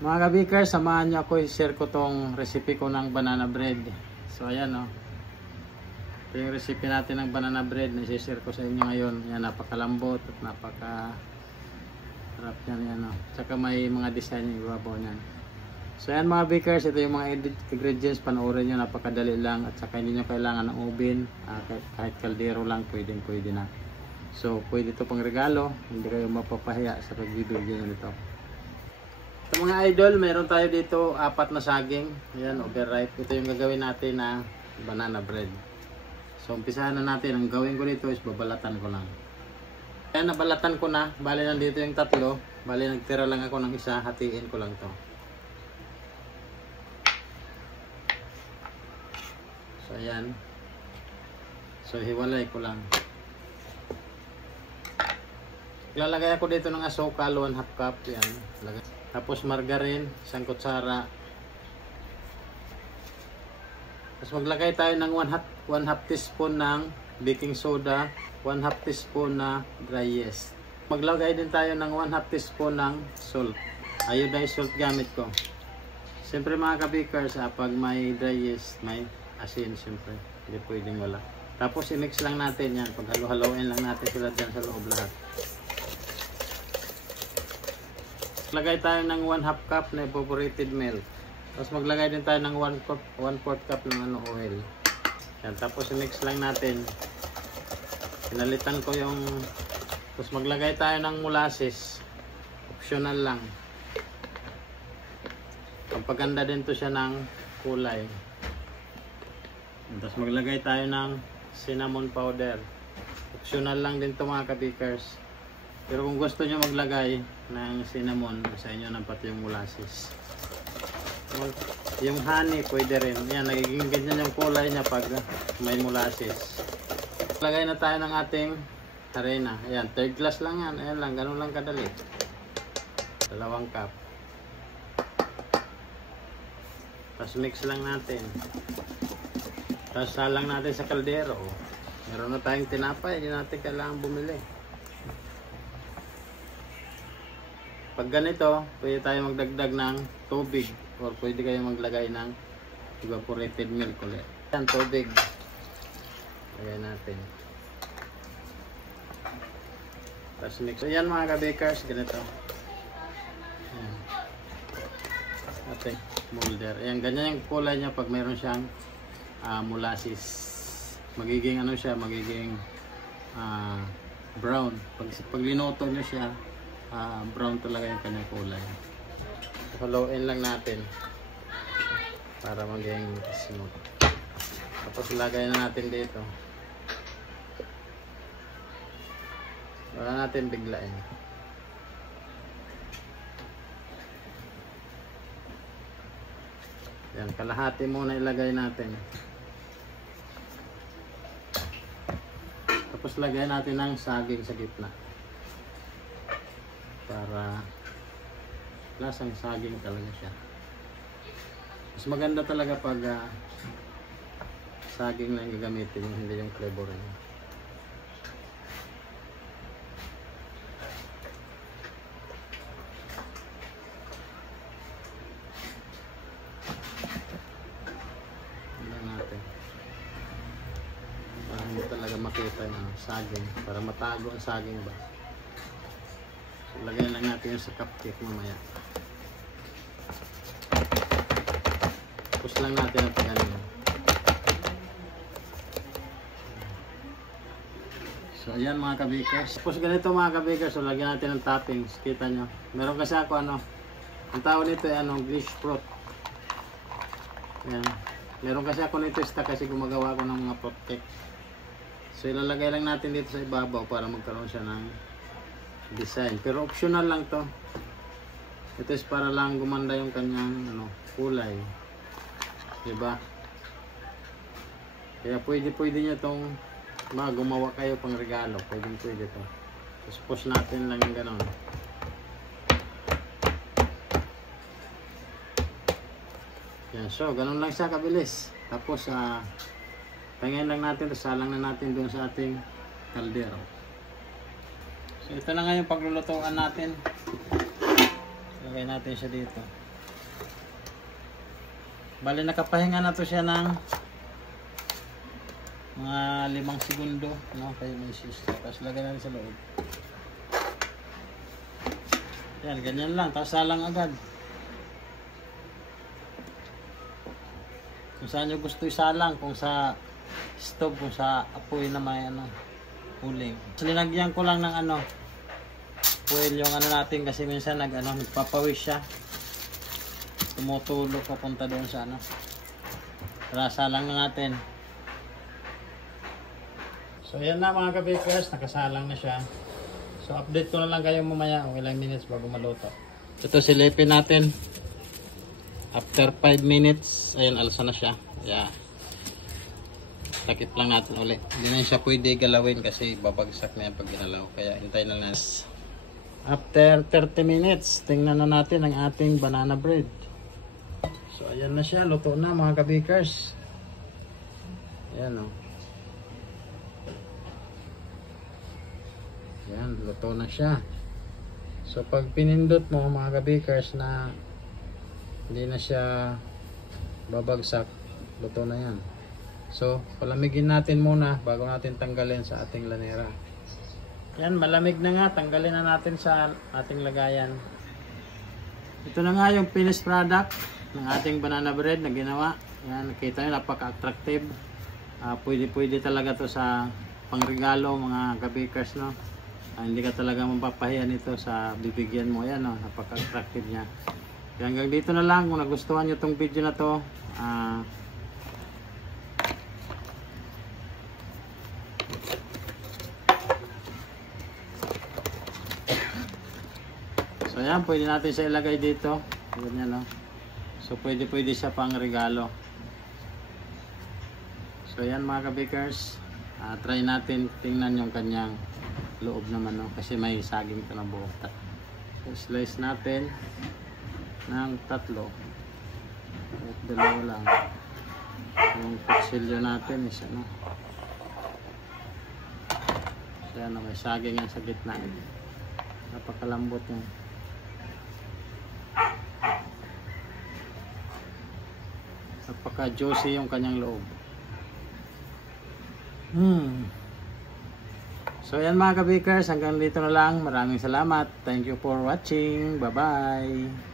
Mga kabikers, samahan nyo ako, i-share ko tong recipe ko ng banana bread. So ayan o. Ito yung recipe natin ng banana bread na i-share ko sa inyo ngayon. Yan, napakalambot at napaka harap yan, yan o. Tsaka may mga design yung ibabaw nyan. So ayan mga bakers, ito yung mga ingredients, panoorin nyo, napakadali lang. At saka hindi nyo kailangan ng oven, kahit kaldero lang, pwede na. So pwede ito pang regalo, hindi kayo mapapahiya sa pag-video nito. So mga idol, meron tayo dito 4 na saging. Ayan, overripe. Ito yung gagawin natin na banana bread. So umpisahan na natin. Ang gawin ko dito is babalatan ko lang. Ayan, nabalatan ko na. Bali nandito yung 3. Bali nagtira lang ako ng isa. Hatiin ko lang to. So ayan. So hiwalay ko lang. Lalagay ako dito ng asukal, 1/2 cup. Yan. Tapos margarine, 1 kutsara. Tapos maglagay tayo ng 1/2 teaspoon ng baking soda, 1/2 teaspoon na dry yeast. Maglagay din tayo ng 1/2 teaspoon ng salt. Iodized salt gamit ko. Siyempre mga kabikers, pag may dry yeast, may asin siyempre. Hindi pwedeng wala. Tapos i-mix lang natin yan. Pag halo-haloin lang natin sila dyan sa loob lahat. Maglagay tayo ng 1/2 cup na evaporated milk. Tapos maglagay din tayo ng 1/4 cup ng oil. Yan, tapos i-mix lang natin. Pinalitan ko yung... Tapos maglagay tayo ng molasses. Optional lang. Pampaganda din to siya ng kulay. Tapos maglagay tayo ng cinnamon powder. Optional lang din to mga kabikers. Pero kung gusto nyo maglagay ng cinnamon, sa inyo na pati yung molasses. Yung honey pwede rin. Yan, nagiging ganyan yung kulay niya pag may molasses. Lagay na tayo ng ating harina. Ayan, 3 glass lang yan. Ayan lang, ganun lang kadali. 2 cup. Tapos mix lang natin. Tapos salang natin sa kaldero. Meron na tayong tinapay, hindi natin kailangan bumili. Pag ganito, pwede tayo magdagdag ng tubig or pwede kayo maglagay ng evaporated milk ulit. Yan, tubig. Lagay natin. Tapos mix. So yan mga kabakers, ganito. Ayan. Ating molder. Ayan, ganyan yung kulay niya pag mayroon siyang molasses. Magiging ano siya, magiging brown. Pag linuto nyo siya, brown talaga yung kanyang kulay. Haluin lang natin para maging smooth. Tapos ilagay na natin dito. Wala natin biglain. Yan, kalahati muna ilagay natin. Tapos lagay natin ng saging sa gitna. Para lasang saging talaga siya. Mas maganda talaga pag saging lang gagamitin, hindi yung flavoring. Tingnan natin. Para hindi talaga makita yung saging. Para matago ang saging ba. Lagay lang natin yung sa cupcake mamaya. Tapos lang natin ang pagano. So ayan mga kabakers. Tapos ganito mga kabakers, so lagyan natin ng toppings. Kita nyo. Meron kasi ako ang tawag nito ay English fruit. Ayan. Meron kasi ako nito kasi gumagawa ko ng mga fruit cake. So ilalagay lang natin dito sa ibabaw para magkaroon siya ng design, pero optional lang to. Ito is para lang gumanda yung kanyang kulay, diba? Kaya pwede nyo tong gumawa kayo pang regalo, pwede to. Tapos push natin lang yung ganon. Yan, so ganon lang siya kabilis. Tapos tingnan lang natin, salang na natin doon sa ating kaldero. So ito na nga yung paglulutuan natin. Lagay natin siya dito. Bali nakapahinga na to siya ng mga 5 segundo, no? Kaya may sis. Tapos lagay natin sa loob. Yan, ganyan lang. Tapos salang agad. Kung saan nyo gusto isalang, kung sa stove, kung sa apoy na may ano, huling. Linagyan ko lang ng ano, foil yung ano natin kasi minsan nagpapawis siya. Tumutulo papunta doon sa ano. Tara, salang na natin. So yan na mga kabakers, nakasalang na siya. So update ko na lang kayo mamaya o ilang minutes bago maluto. Ito silipin natin. After 5 minutes, ayun, alsa na siya. Yeah. Takip lang natin ulit. Hindi na siya pwede galawin kasi babagsak na yan pag ginalaw. Kaya hintayin na lang. After 30 minutes, tingnan na natin ang ating banana bread. So ayan na siya, luto na mga kabakers. Ayan o. Ayan, luto na siya. So pag pinindot mo mga kabakers na hindi na siya babagsak, luto na yan. So palamigin natin muna bago natin tanggalin sa ating lanera. Yan, malamig na nga, tanggalin na natin sa ating lagayan. Ito na nga yung finished product ng ating banana bread na ginawa. Yan, nakita nyo, napaka-attractive. Pwede talaga to sa pangregalo mga kabakers, no? Hindi ka talaga mapapahiya nito sa bibigyan mo. Yan, no? Napaka-attractive niya. Kaya hanggang dito na lang. Kung nagustuhan nyo itong video na to, so yan, pwede natin siya ilagay dito. Ganyan, no? So pwede siya pang regalo. So yan mga kabakers, try natin, tingnan yung kanyang loob naman, no? Kasi may saging ito na buo. So slice natin ng 3. At 2 lang. Yung kutsilyo natin is ano. So yan, may saging yan sa gitna. Napakalambot yan. Napaka juicy yung kanyang loob. So yan mga kabakers, hanggang dito na lang. Maraming salamat. Thank you for watching. Bye bye.